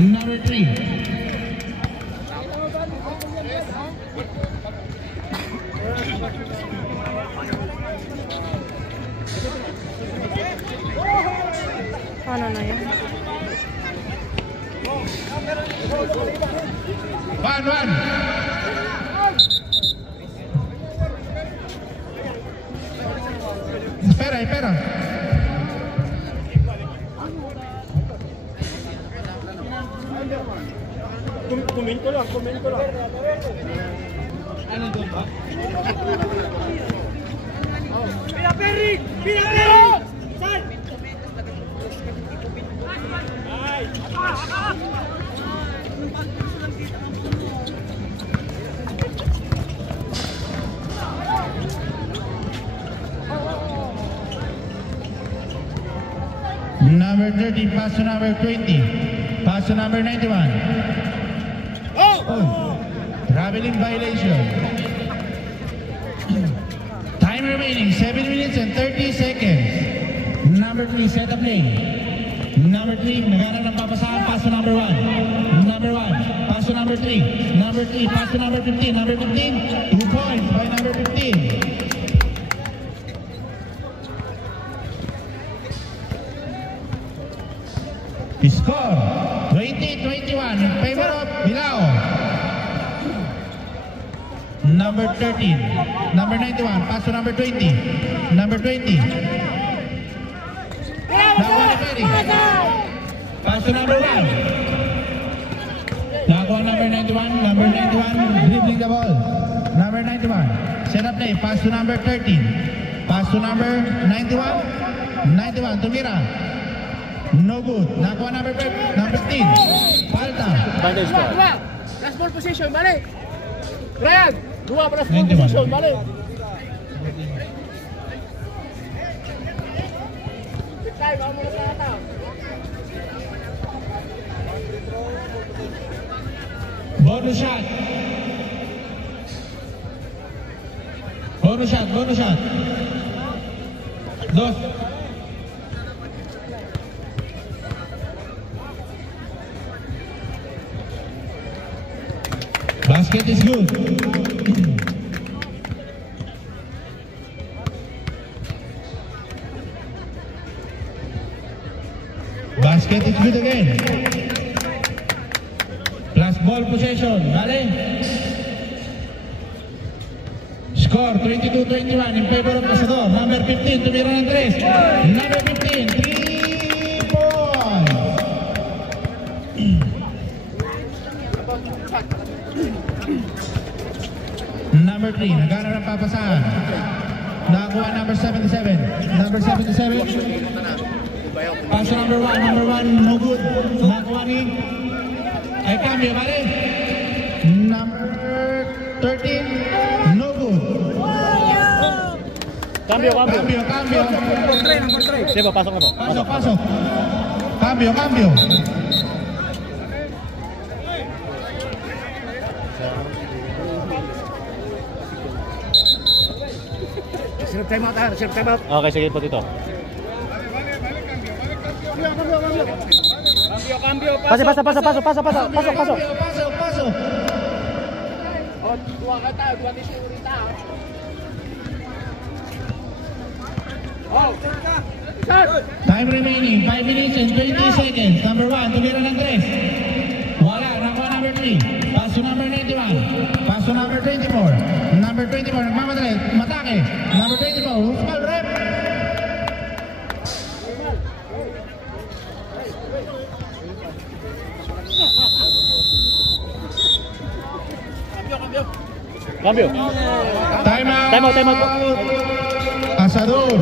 number 3. Ano na yan? 1-1. Espera. Komento lang. Ano doon ba? Pila Perry! Saan? Ay! Number 30, pass to number 20. Pass to number 91. Oh! Traveling violation. Time remaining, 7 minutes and 30 seconds. Number 3, set up lane. Number 3, nagana ng papasahan, pass to number 1. Number 1, pass to number 3. Number 3, pass to number 15. Number 15, 2 points by number 15. Score 20-21 in favor of Bilao. Number 13, number 91, pass to number 20. Number 20. Nakuha ni Perry. Pass to number 1. Nakuha number 91. Number 91, dribbling the ball. Number 91, set up play. Pass to number 13. Pass to number 91. 91, tumira. No good. Nakuha number 15. Falta. Dua. Last ball position, balik. Ryan, dua last ball position, balik. Time, mau muna sa kata. Bonus shot. Bonus shot. Dos. Basket is good. Basket is good again. Plus ball possession. Vale. Score 22-21 in favor of Pasador. Number 15, tumira ng 3. Number 15, 3 points. Number 3, nagana ng papasahan. Nakakuha number 77. Number 77. Pass to number 1. Number 1, no good. Nakakuha ni ay cambio, vale. Number 13, no good. Cambio. Number 3. Siapa pasok na po? Pasok. Cambio. Sirap time out. Okay, sige po dito. Cambio. Pasok. Oh, dua tisurita. Oh. Time remaining, 5 minutes and 20 seconds. Number 1, tumira ng 3. Wala, nakuha number 3. Pass to number 91. Pass to number 24. Number 24, nagmamadali. Matake. Number 24, Huskal rep. Cambio. Time out. Asador.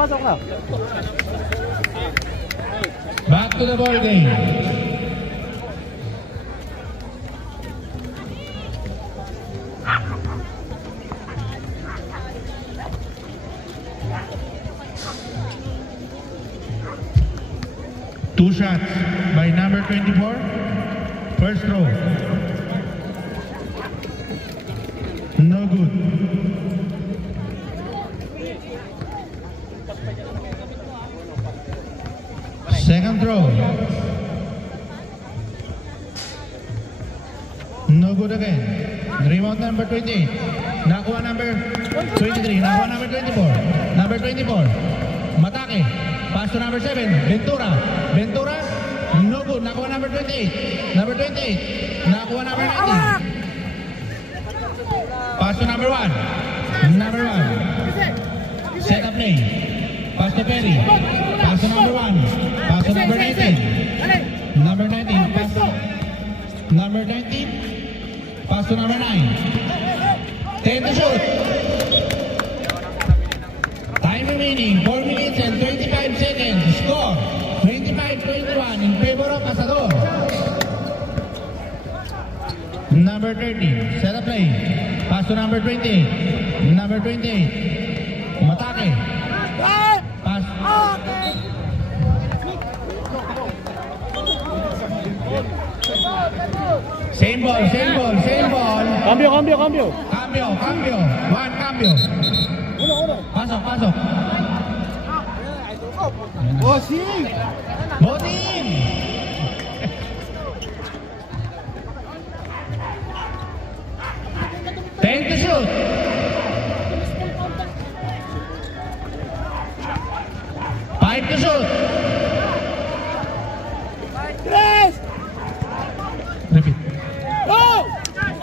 Pasok na. Back to the ball game. Two shots by number 24. First throw. No good. Second throw. No good again. Rebound number 28. Nakuha number 23. Nakuha number 24. Number 24. Matake. Pass to number 7. Ventura. Ventura. No good. Nakuha number 28. Number 28. Nakuha number 19. Pass to number 1. Number 1. Set up play. Pass to Perry. Pass to number 1. Pass to number 19. Number 19. Pass to number 19. Pass to number 9. 10 to shoot. Time remaining 4 minutes and 25 seconds. Score 25-21 in favor of Asador. Number 30. Set up play. Pass to number 28. Number 28. Matake. Pass. Same ball, same ball, same ball. Cambio. Cambio. One cambio. Pasok. Bossing! 10 to shoot. 5 to shoot. Repeat.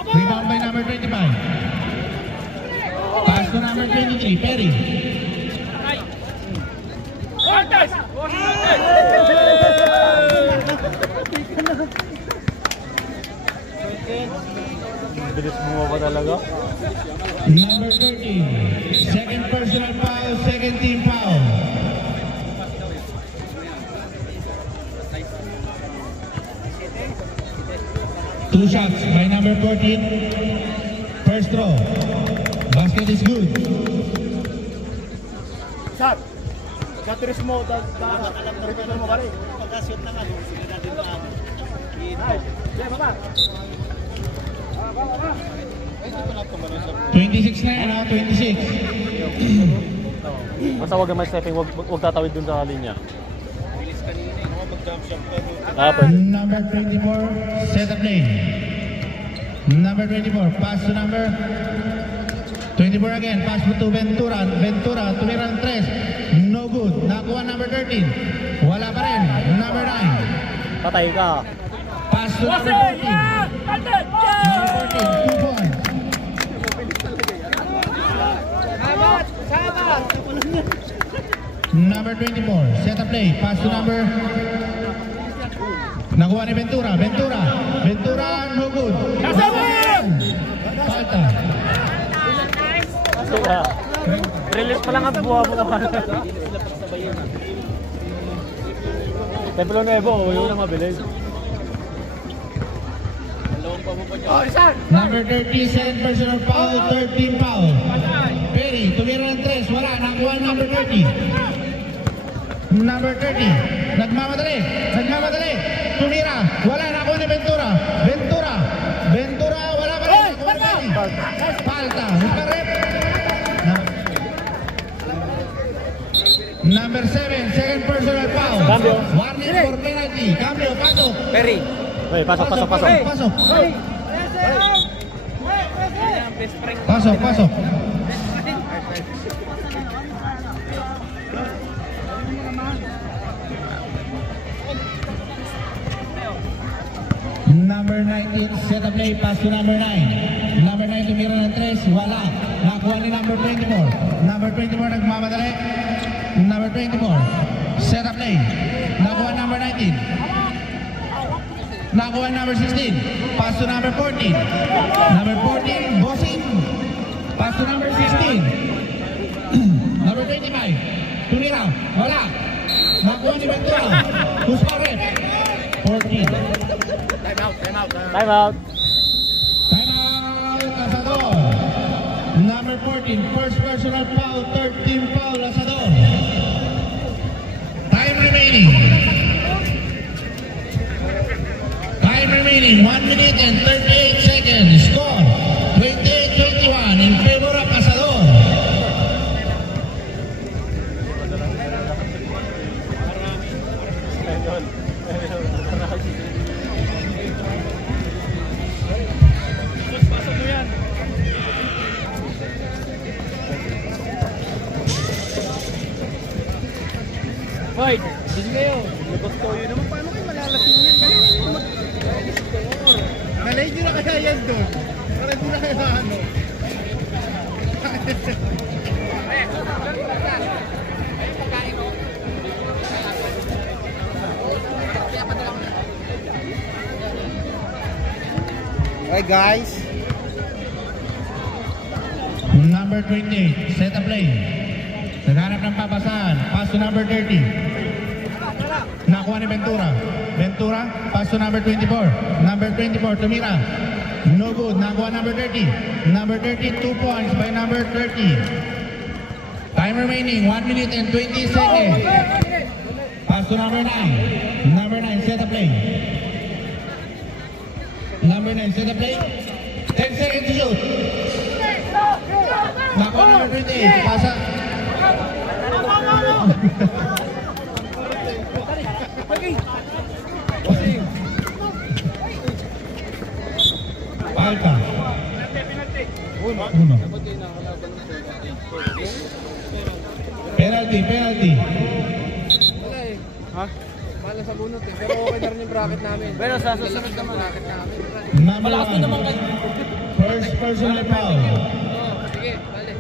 Rebound by number 25. Pass to number 23, Perry. Bilis mo ba talaga? Number 13. Second personal foul, second team foul. Two shots by number 14. First throw. Basket is good. Shot. Katris mo, return mo ka rin. Pagkasyon na nga, sila na din na. Nice. Yeah, baba. 26 na yan, 26. Basta huwag naman stepping, huwag tatawid dun sa linya. Bilis kanina, mga mag-jump shot ka doon. Pwede. Number 24, set up lane. Number 24, pass to number 24 again, pass to Ventura. Ventura, tumira ng 3. No good. Nakuha number 13. Wala pa rin. Number 9. Patay ka. Pass to number 14. Number 14, 2 points. Number 24, set up play. Pass to number... Nakuha ni Ventura. Ventura, no good. Falta. Release pa lang ang buha-buha. Templo Nuevo, yun ang mabilis. Number 30, second personal foul, third team foul. Perry, tumira ng 3, wala. Nakuha number 30. Number 30, nagmamadali. Tumira, wala. Nakuha ni Ventura. Ventura, wala pa rin. Nakuha ni Perry. Falta, rep. Number 7, second personal foul. Cambio. Warning for penalty. Cambio, pasok. Perry. Hey, pasok. Pasok. Number 19, set up play, pass to number 9. Number 9, tumira ng 3, wala. Nakuha ni number 24. Number 24, nagmamadali. Number 24, set up play. Nakuha number 19. Nakuha number 16. Pass to number 14. Number 14, Bossing. Pass to number 16. Number 25. Tumira. Wala. Nakuha ni Ventura. Who's pa rin? 14. Time out, time out. Time out. Time out, Asador. Number 14, first personal foul, 13 foul, Asador. Time remaining. Time remaining, 1 minute and 38 seconds. Score, 28-21 in favor of Asador. Hoy, sige kayo. Gusto yun naman. Paano kayo malalasing yan? Nalay nyo na kaya yan doon. Para di na kaya ano. Hey guys. Number 28, set a play. Naghanap ng papasahan. Pass to number 30. Nakuha ni Ventura. Ventura, pass to number 24. Number 24, Tumira. No good. Nakuha number 30. Number 30, 2 points by number 30. Time remaining, 1 minute and 20 seconds. Pass to number 9. Number 9, set a play. Number 9, set a play. 10 seconds to shoot. Nakuha number 28. Pasa. Falta. Uno. Penalty, penalty. Wala eh. Ha? Mahal sa bunot eh. Pero okay na rin yung bracket namin. Pero sa susunod naman bracket namin. Number 1. First personal foul. Sige, bale.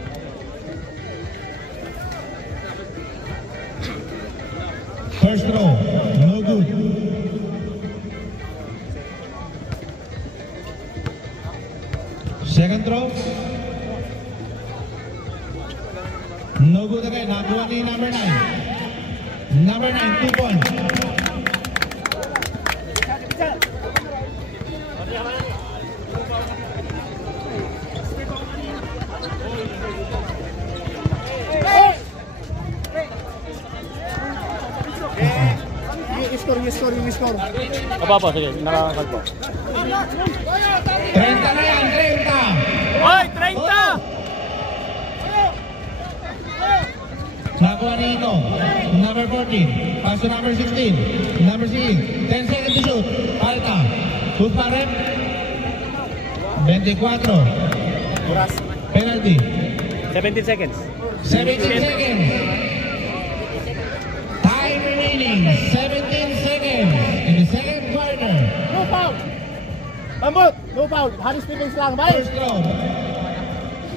First throw, no good. Second throw, no good again. Nakuha ni number 9. Number 9, 2 points. Yung score. Apa, sige. Nakakalpo. 30 na yan, 30. Hoy, 30! Nakuha ni Ito. Number 14. Pass to number 16. Number 16. 10 seconds to shoot. Falta. Shoot pa rin. 24. Penalty. 17 seconds. 17 seconds. Time remaining. 17 seconds in the second quarter. No foul! Bambot! No foul! Harris Stevens lang, balik! First throw.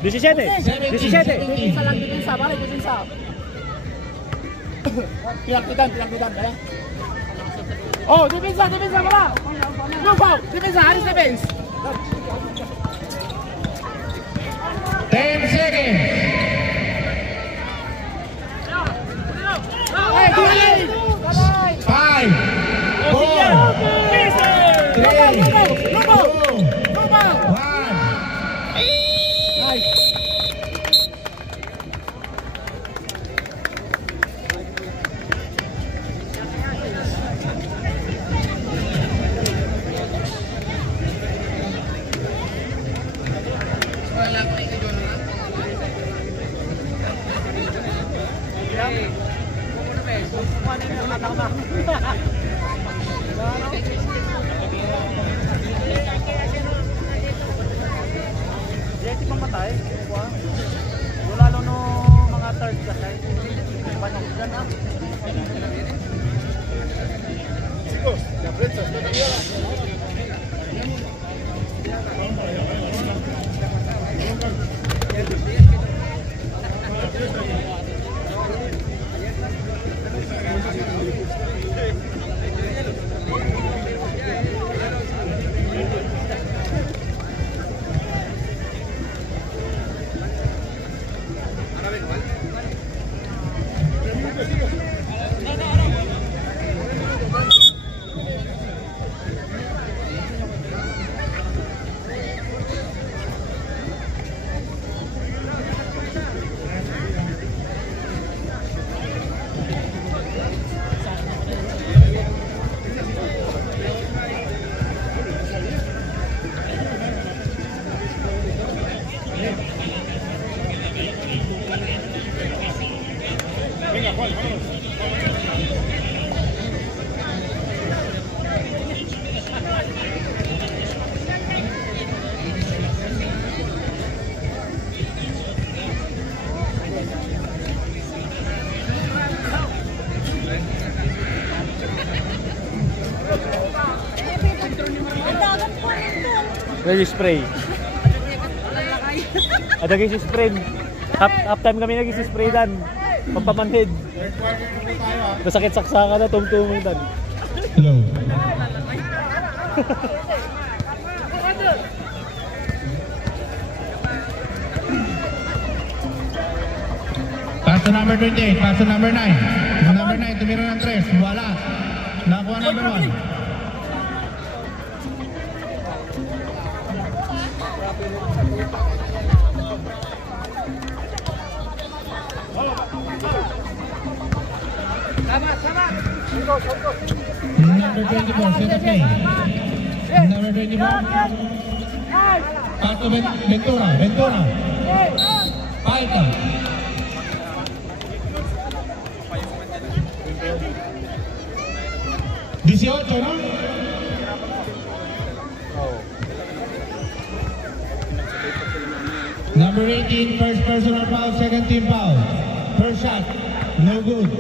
17. 17. Depensa lang, depensa, balik, depensa. Pinagtitan, balik. Oh, depensa, bala! No foul! Depensa, Harris Stevens! 10 seconds. Hey, balik! 5, 4, 3, 2, 1. Nice! Jeti pamatay. Wala lang no mga third kasi. Panong dyan ah. Nag-spray. At nag-spray. Half time kami nag-spray dan. Pampamanhid. Masakit saksakan na tumtumong dan. Hello. Pass to number 28, pass to number 9. Number 9, tumira ng 3. Wala. Nakuha number 1. Number 24, set up play. Number 24. Pass to Ventura. Ventura. Paita. Dieciocho, no? Number 18, first personal foul, second team foul. First shot, no good.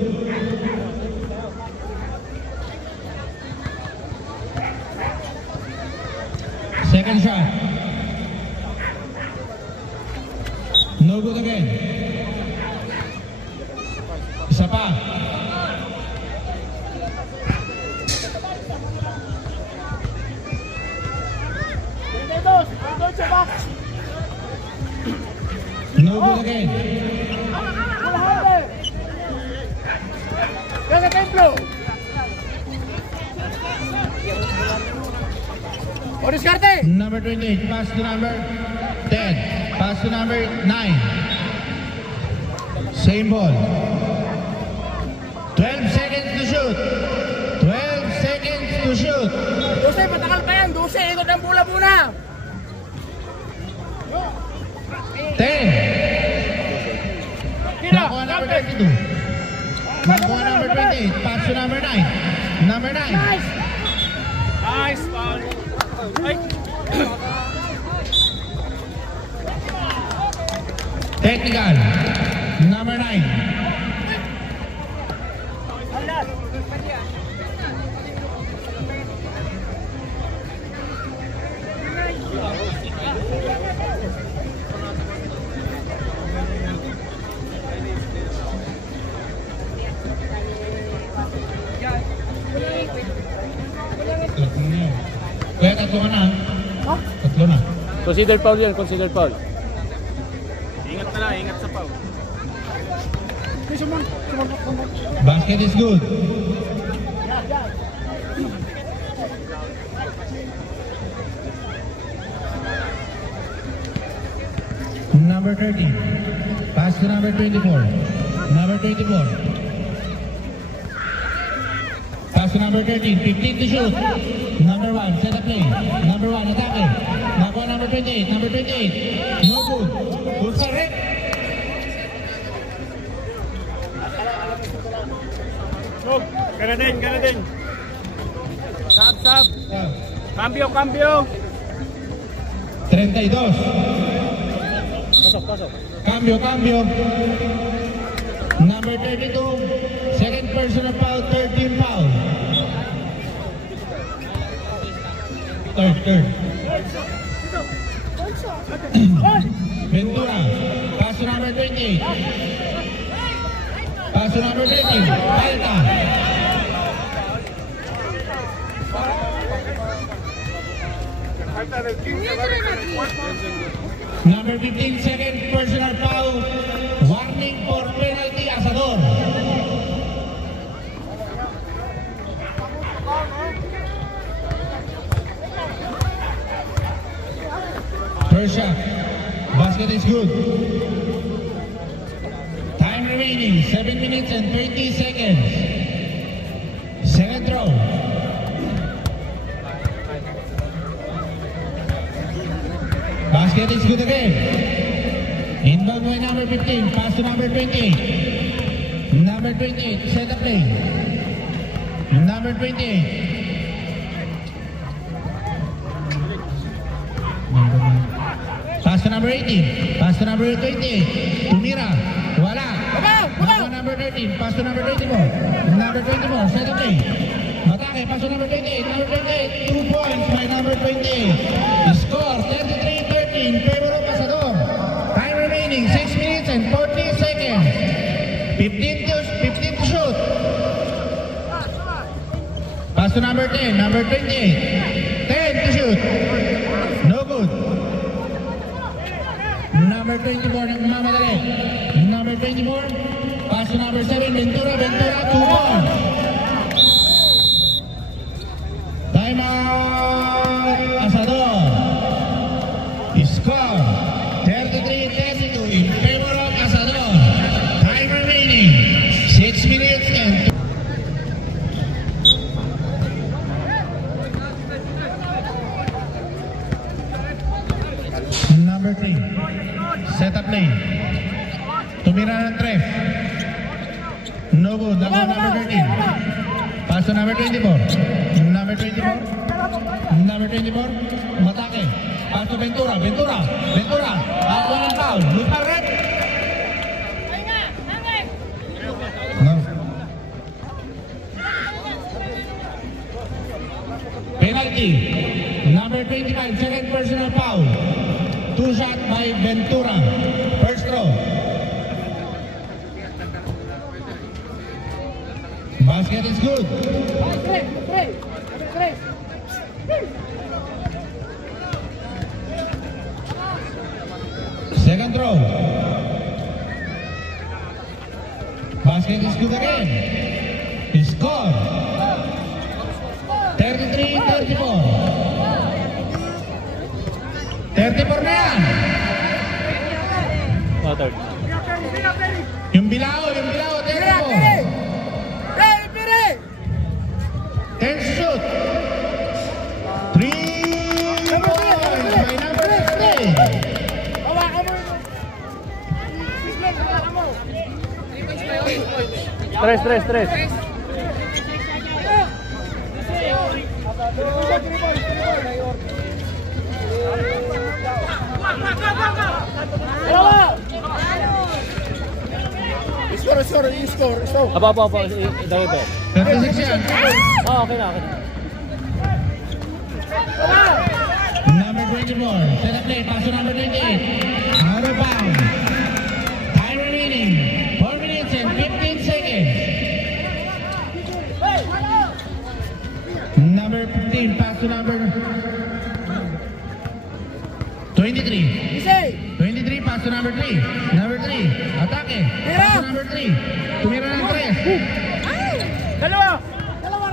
Second shot. No good again. Isa pa. No good again. Number 28, pass to number 10. Pass to number 9. Same ball. 12 seconds to shoot. 12 seconds to shoot. 12, matagal pa yan. 12, ikot ang bola muna. 10. Nakuha number 32. Nakuha number 28. Pass to number 9. Number 9. Nice, foul. Ay. Technical. Number 9. Kaya tatlo ka na. Tatlo na. Considered foul yan, considered foul. Ingat na lang, ingat sa foul. Basket is good. Number 30. Pass to number 24. Number 24. Pass to number 13. 15 to shoot. Number 1, set a play. Number 1, attacking. Nakuha number 28. Number 28. No good. Full star hit. Gana din. Sab. Cambio. 32. Pasok. Cambio. Number 32. Second personal foul, third team foul. Third. Ventura. Pass to number 28. Pass to number 13. Palta. Number 15, second personal foul. Warning for penalty, Asador. First shot. Basket is good. Time remaining, 7 minutes and 30 seconds. Second throw. Basket is good again. Inbound by number 15. Pass to number 28. Number 28. Set up play. Number 28. Pass to number 18. Pass to number 28. Tumira. Wala. Number 13. Pass to number 24. Number 24. Set up play. Matake. Matake, pass to number 28. Number 28, 2 points by number 28. Score 33-13 in favor of Pasador. Time remaining 6 minutes and 40 seconds. 15 to shoot. Pass to number 10, number 28. 10 to shoot. No good. Number 24, nagmamadali. Number 24, pass to number 7, Ventura, 2 points. Time out, Asador. Score 33-32 in favor of Asador. Time remaining 6 minutes and number 3. Set up lane. Tumira ng 3. No good. Nakuha number 13. Pass to number 24. Number 24. Number 24. Matake. Pass to Ventura. Ventura. Nakuha ng foul. Lupa red. No. Penalty. Number 25. Second personal foul. 2 shot by Ventura. First throw. Basket is good. Second throw. Basket is good again. Score 33-34. 34 na yan. Oh, third. Yung bilao, 34. 10 shoot. 3 points by number 16. Tres. Score. Apa. Dali ba? 36 yan. Oh, okay na. Number 24. Set up play. Pass to number 28. Out of bounds. Time remaining 4 minutes and 15 seconds. Number 15. Pass to number 23. 23. Pass to number 3. Number 3. Atake. Pass to number 3. Tumira ng 3.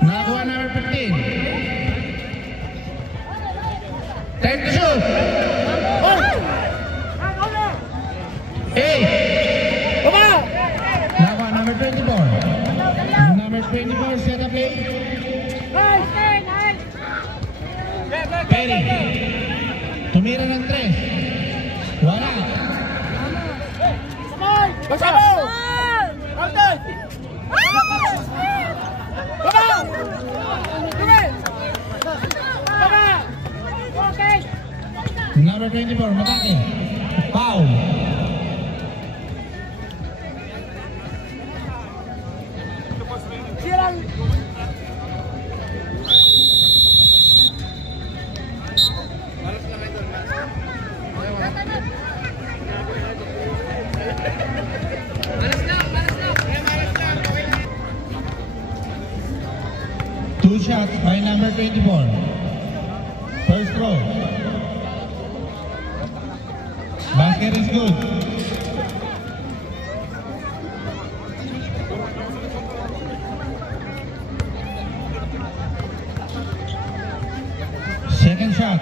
Nakakuha number 15. 10 to shoot. 8. Nakakuha number 24. Number 24, set up play. Perry. Tumira ng 3. Wala. Number 24, Matake. Foul. Two shots by number 24. First throw. Basket is good. Second shot.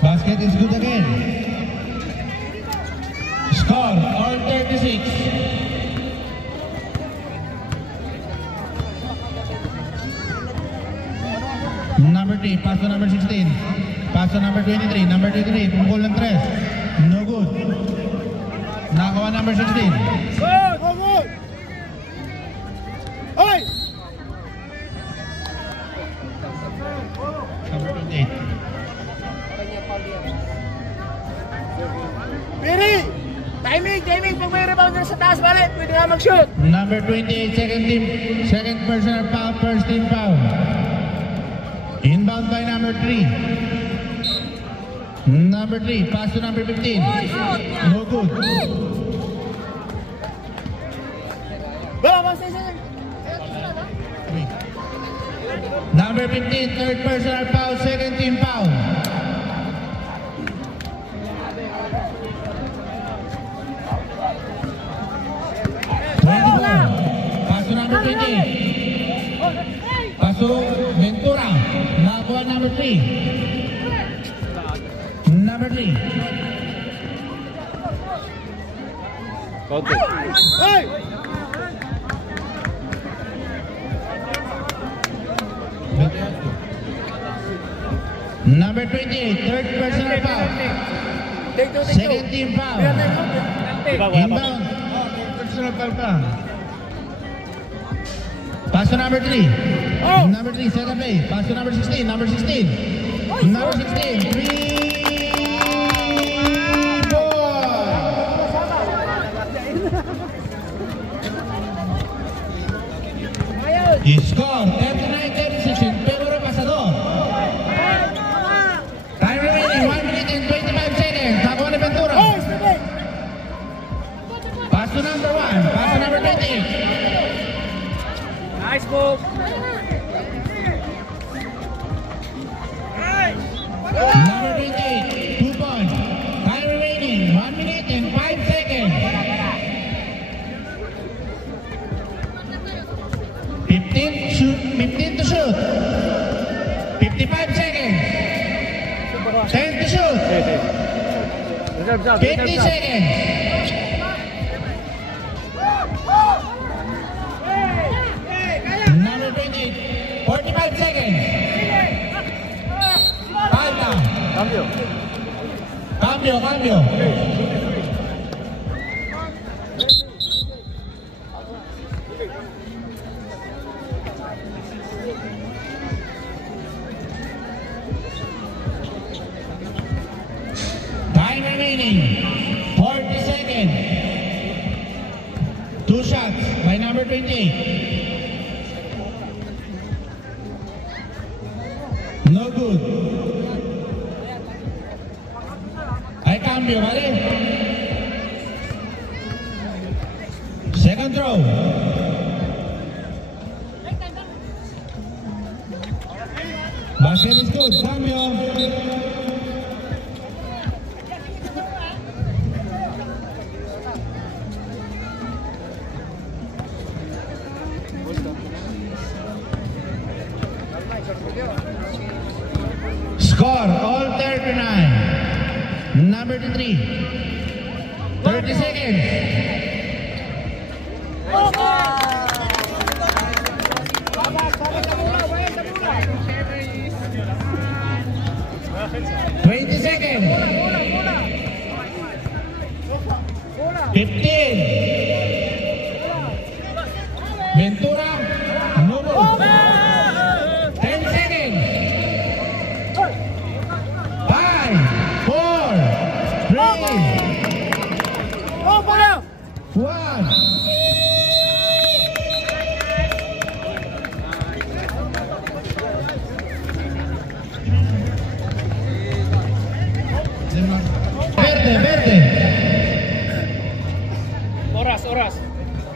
Basket is good again. Score all 36. Number 3, pass to number 16. Pass to number 23. Number 23, pungkol ng 3. No good. Nakakuha number 16. Good! Hoy! Number 28. Piri! Timing! Pag may rebound na sa taas, balik. Pwede nga mag-shoot. Number 28, second personal foul, first team foul. Inbound by number 3. Number 3, pass to number 15. No good. Number 15, third personal foul, second team foul. Pass to number 20. Pass to Ventura. Nakakuha number 3. Number 3. Okay. Hey! Number 28, third personal foul. Take two. Second team foul. Diba, wala pa. Inbound. Third personal foul pa. Pass to number 3. Oh. Number 3, set up play. Pass to number 16. Number 16. Number 16. 3 ball. He scored 39-36 in favor of Pasador. Time remaining 1 minute and 25 seconds. Nakuha ni Ventura. Pass to number 1. Pass to number 28. Nice move. Number 28, 2 points. Time remaining 1 minute and 5 seconds. 15 to shoot. 55 seconds. 10 to shoot. 50 seconds. Number 28, 45 seconds. 5 down. Cambio. Time remaining 40 seconds. 2 shots by number 28. No good. Ay cambio, ¿vale? Second throw. Basket is good. Cambio. Score all 39. Number 3. 30 seconds. Twenty seconds. 15. Ventura. No move. 10 seconds. 5, 4, 3, 1. Verde. Oras.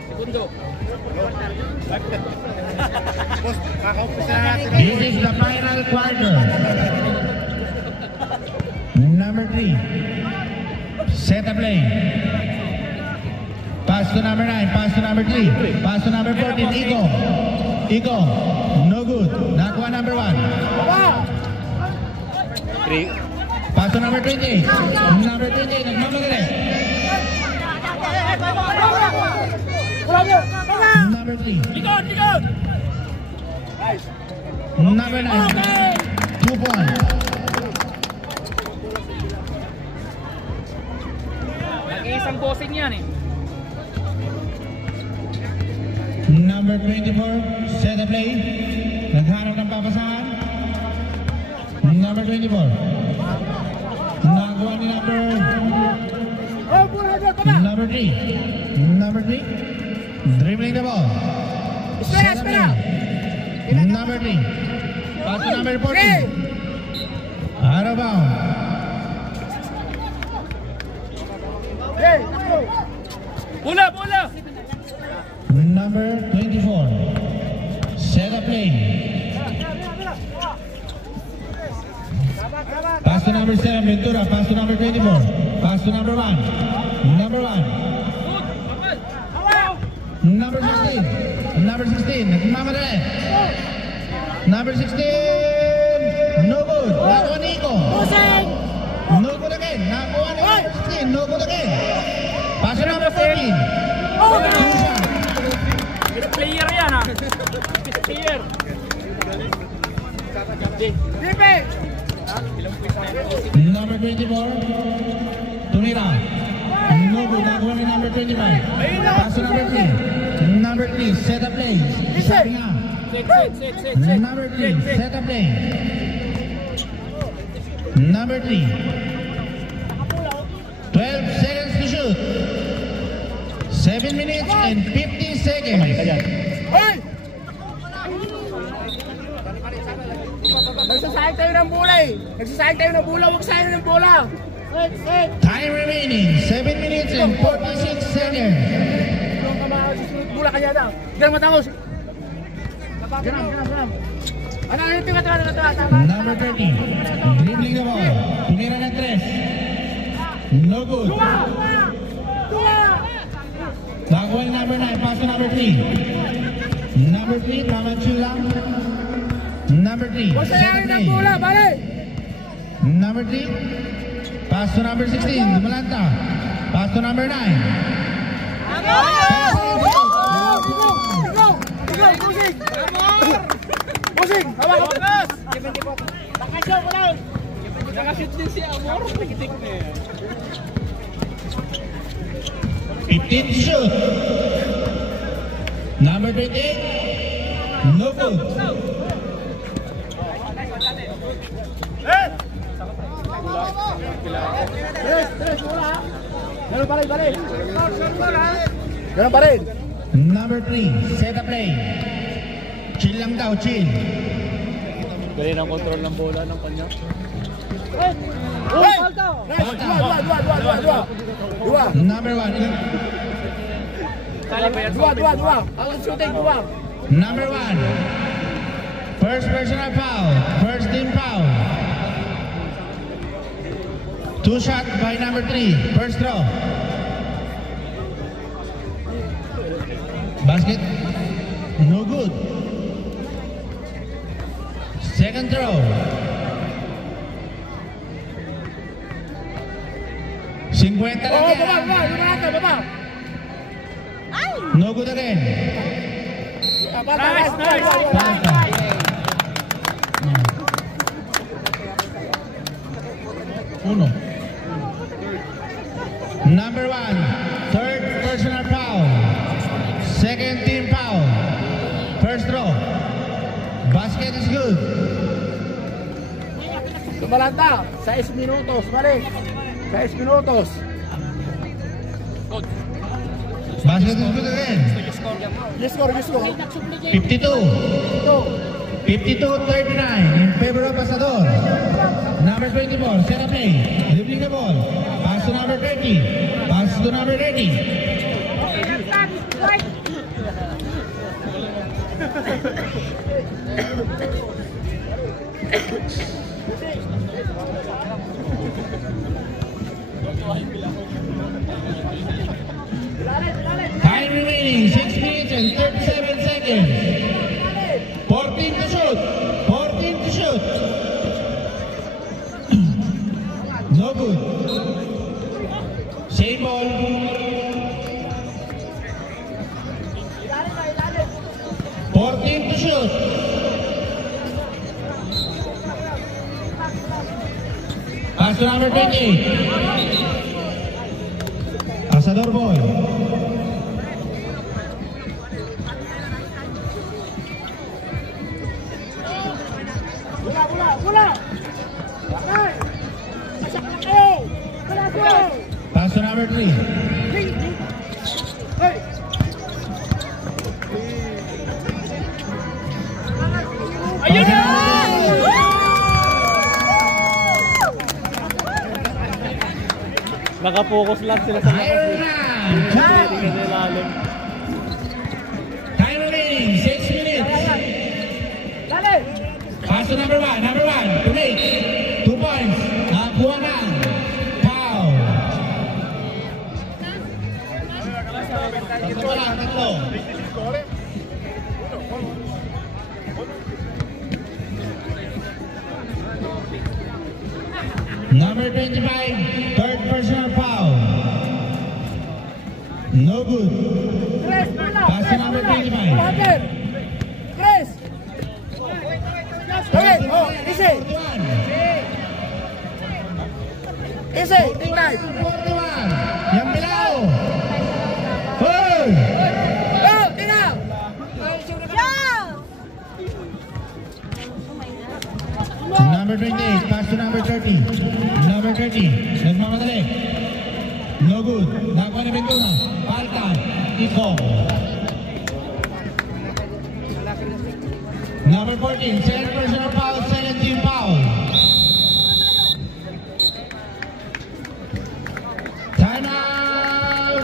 Segundo. This is the final quarter. Number 3. Set a play. Pass to number 9. Pass to number 3. Pass to number 14. Iko. No good. Nakuha number 1. 3. Pass to number 28. Number 28. Nagmamagaling. Number 3. Number 9. 2 points. Nag-iisang bossing yan eh. Number 24. Set a play. Naghanap ng papasahan. Number 24. Nagawa ni number Number 3. Number 3. Dribbling the ball. Espera, espera. Number 3. Pass to number 14. Out of bounds. Hey, go. Bola, bola! Number 24. Set up play. Pass to number 7, Ventura. Pass to number 24. Pass to number 1. Number 1. Number 16. Number 16. Nagmamadali. Number 16. No good. Nakuha ni Iko. No good again. Nakuha ni number 16. No good again. Pass to number 14. Two shot. Player yan ha! Player! Defense. Number 24. Tumira. No good. Nakuha ni number 25. Pass to number 3. Number 3. Set up play. Sabi nga. Set. Number 3. Set up play. Number 3. 12 seconds to shoot. 7 minutes and 50 seconds. Hoy! Nagsasayang tayo ng bola eh. Nagsasayang tayo ng bola. Huwag sayang ng bola. Time remaining 7 minutes and 46 seconds. Yung kamahal susunod bola kanya na. Ganun matapos. Ganun. Ano, tingnan. Number 30. Dribbling the ball. Tumira ng 3. No good. Nakuha ni number 9. Pass to number 3. Number 3. Tamachula. Number 3. Huwag sayang ng bola. Balik. Number 3. Pass to number 16. Dumalanta. Pass to number 9. Pusing! Hawak ka! Nakasyaw ko lang! Nakashoot din si Amor. Nakitik na eh. 15 to shoot. Number 28. No good. Tres, bola! Ganun pa rin! Ganun pa rin! Number 3. Set up play. Chill lang daw, chill. Galing ang control ng bola ng kanya. Hey! Dua! Number 1. Sali ba yan? Dua! Ang shooting, dua! Number 1. First personal foul. First team foul. 2 shot by number 3. First throw. Basket. No good. Second throw. Cinquenta lang yan. Baba! No good again. Nice! Falta. Uno. Number 1. Third personal foul. Second team foul. First throw. Basket is good. Dumalanta! 6 minutos, balik! 6 minutos! Basket is good again. You score! 52. 52-39 in favor of Pasador. Number 24, set up play. Dribbling the ball. Pass to number 30. Pass to number 30. Time remaining 6 minutes and 37 seconds. 14 to shoot. 14 to shoot. No good. Same ball. To shoot. Pass to number 28. Asador ball. Bola! Pass to Pass to number 3. Nakapokus lang sila sa Fire labas. round! Hindi kasi lalim. Time remaining, 6 minutes. Pass to number one, to make 2 points. Nakakuha na. Foul. Tatlo pa lang, tatlo. Number 25, third personal foul. No good. Pass to number 25. Chris! Okay, oh, easy! Easy, take time! 41. Yang Bilao. Foul. Go, tingnan! Number 28, pass to number 30. Number 30, nagmamadali. No good. Nakakuha na Bentuna. Palta. Iko. Number 14, second personal foul, second team foul. Time out!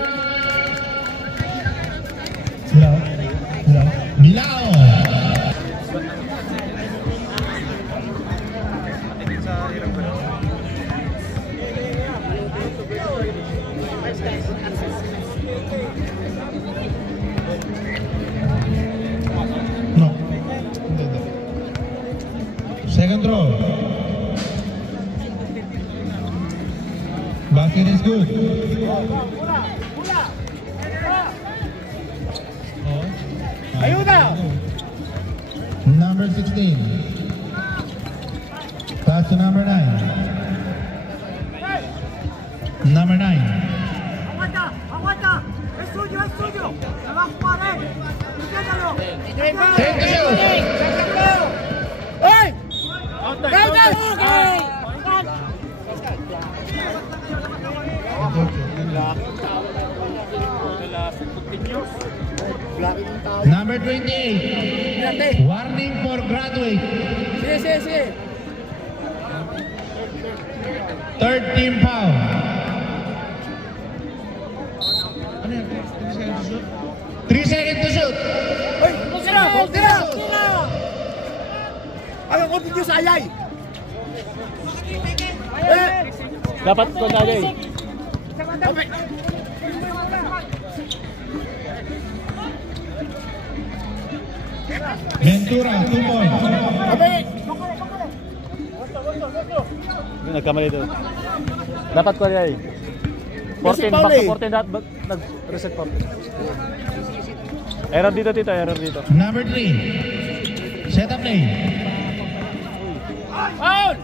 Hello? Hello? Bilao! No. Second throw. Basket is good. Ayuda! Number 16. Pass to number 9. Number 9. Take the shoot. Hey! Go, Number 28. Warning for graduate. Sige. Third team foul. 3 seconds to shoot. Hey, tira! Ayaw ko video sa ayay! Dapat ito na rin. Okay. Ventura, 2 points. Okay. Nagkamali doon. Dapat ko rin. 14, back to 14 nag-reset 14. Error dito, Tito. Error dito. Number 3. Set up play. Foul!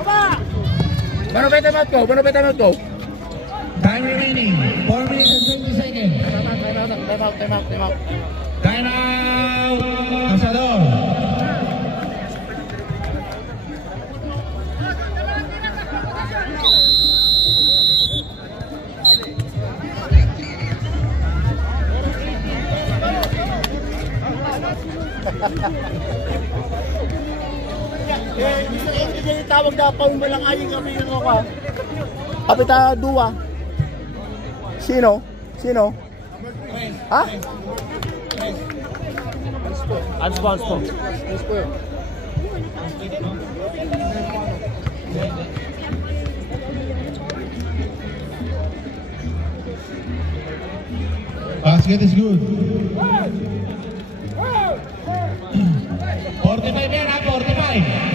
Baba! Mano ba time out ko? Time remaining. 4 minutes and 20 seconds. Time out. Time out. Asador. Hindi tawag na paun mo lang ayong kami yung ako. Kapita duwa. Sino? Ha? Unsponsor po. Basket is good. 45 yan ha, 45.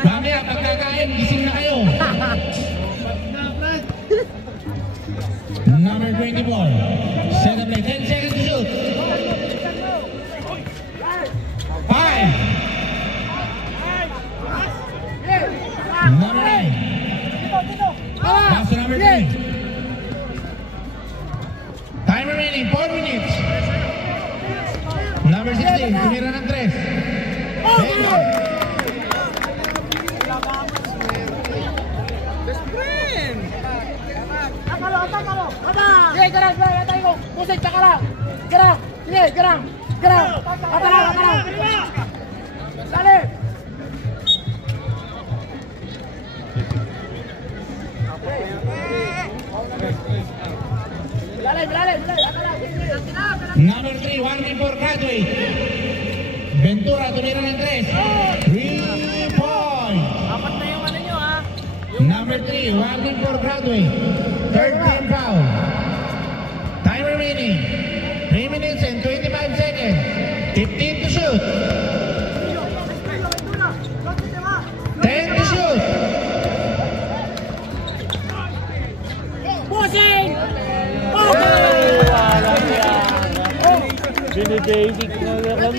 Mamaya, pagkakain, gising na kayo. Number 24. Set up play, 10 seconds to shoot. 5. Number 9. Pass to number 3. Time remaining, 4 minutes. Number 16, tumira ng 3. Sige, garang, atay ko. Pusay, takarang. Garang, sige, garang. Atarang. Dali. Ventura, tumira ng 3. 3 points. Apat na yung ano nyo ha. Number 3, warning for graduate. Third team foul. Time remaining. 3 minutes and 25 seconds. 15 to shoot. 10 to shoot. Bossing! Wala yan. Binibasic na lang.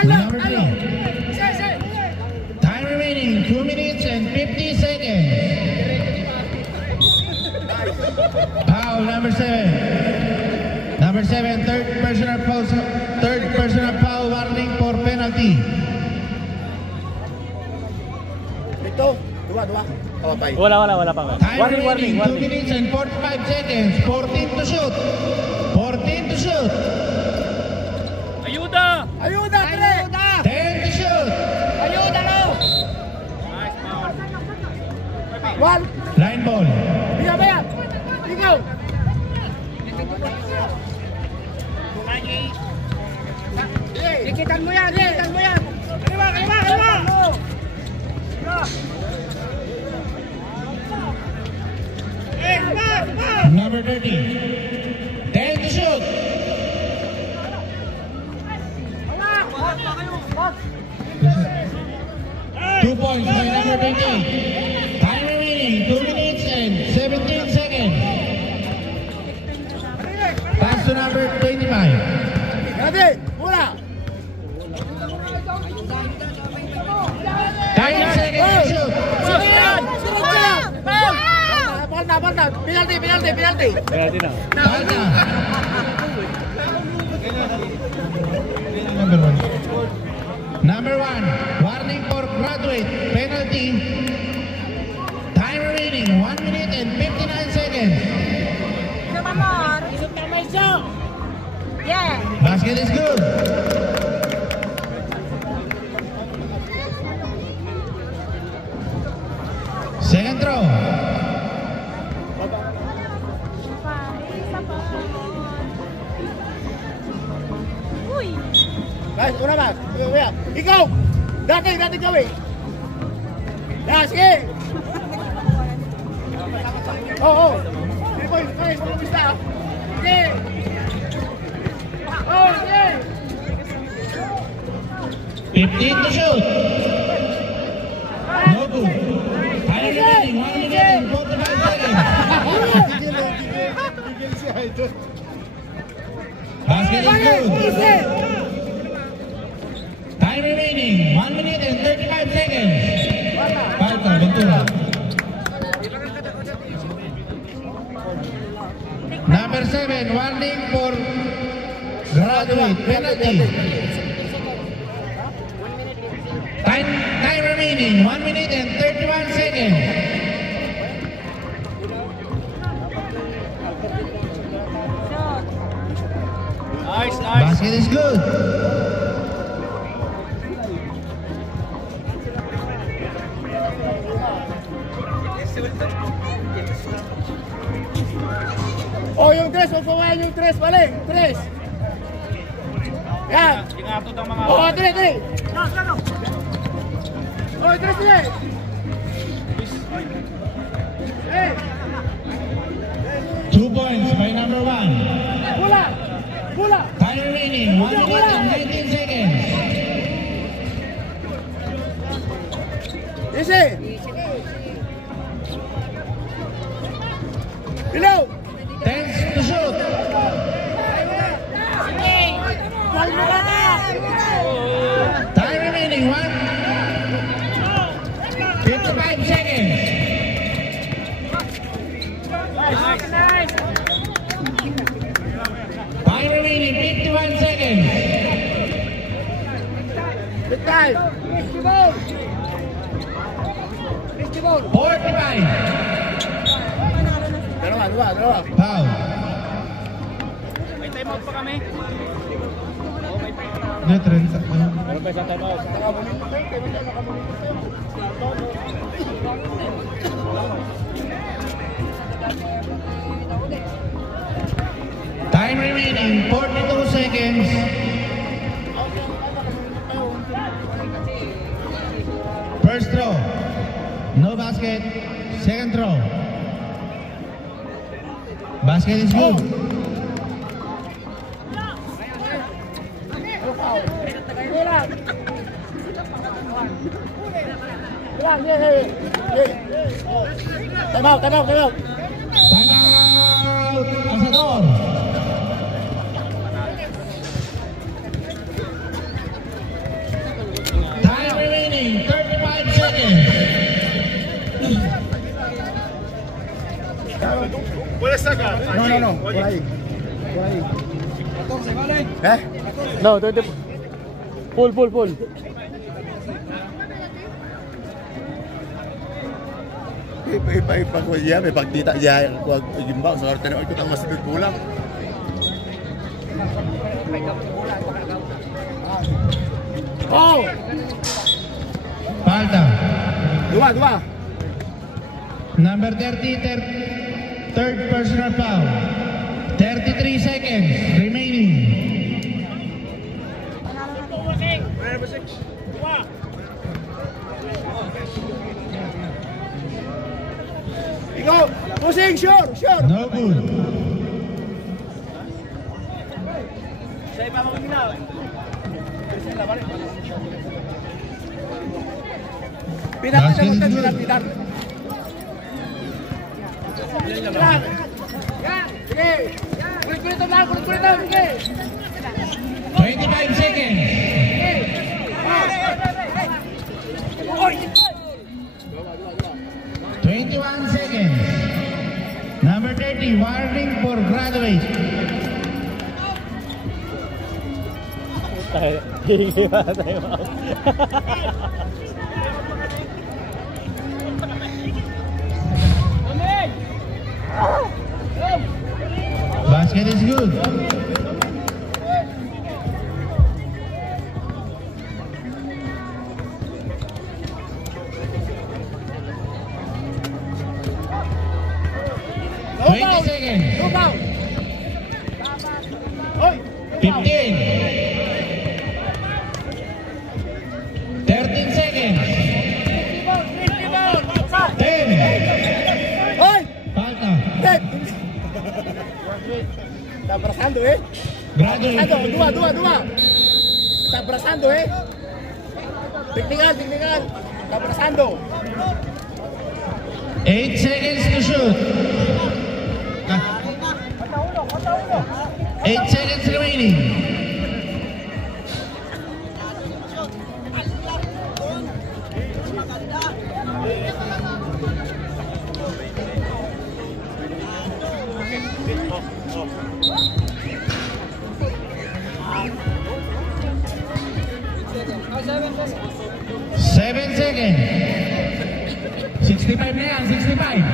Number 3. Time remaining 2 minutes and 50 seconds. Foul number 7. Number 7, third personal foul warning for penalty. Ito. Dua. Oh, bye. Wala pa. Time Warning. remaining 2 minutes and 45 seconds. 14 to shoot. 14 to shoot. Ayuda! Ayuda, Tre! 10 to shoot. One. Line ball. Biga ba yan? Ikaw. Dikitan mo yan. Kalima. Number 30. 10 to shoot. Two points by number 20. Time remaining 2 minutes and 17 seconds. Pass to number 25. Ready? Mula. 10 seconds to shoot. Balta. Penalty. Pwede na. Balta. Number 1, warning for graduate, penalty. Time remaining 1 minute and 59 seconds. Yeah. Basket is good. Second throw. Uy! Guys, una mas. Ikaw. Dati gawin. Sige. Oo. 3 points. Sige. Sige. 15 to shoot. No good. Time remaining 1 minute and 45 seconds. Basket is good. Time remaining 1 minute and 35 seconds. Balta, Ventura. Number 7, warning for graduate, penalty. Time remaining 1 minute and 31 seconds. Nice. Basket is good. Oh, yung tres. Upawayan yung tres. Balik. Tres. Yan. Ingatod ang mga... Oh, tres. Oh, tres nila. Hey. 2 points by number 1. Bola. Time remaining 1 minute and 19 seconds. Easy. Below. 10 to shoot. Time remaining 55 seconds. Time remaining 51 seconds. Good time. 45. Dalawa. Foul. May time out pa kami. Oh, may time out. Hindi, 30. Meron pa isang time out. Time remaining, 42 seconds. First throw, no basket. Second throw, basket is good. Time out, time out, time out. Time out, Asador. Time remaining, 35 seconds. No. Por ahí. Por ahí. ¿Eh? No, 20. Full. Pag ya, may pagtita ya wag gimba sa orte na ito ang mas kulang. Oh! Falta. Dua. Number 30, third personal foul. 33 seconds remaining. Ikaw, pusing, sure. No good. Pinatay na mo pinar. Sige. Kulit-kulit lang, sige. 25 seconds. Oy! 21 seconds. Number 30, warning for graduate. Hihingi pa na time out. Basket is good. No 20 foul. seconds. No foul. Oy! 15. 13 seconds. 10. Oy! Falta. Dead! Está abrazando, eh. Graduate. Dua. Está abrazando, eh. Tingnan. Está abrazando. 8 seconds to shoot. 8 seconds remaining. Seven seconds. 65 na yan, 65.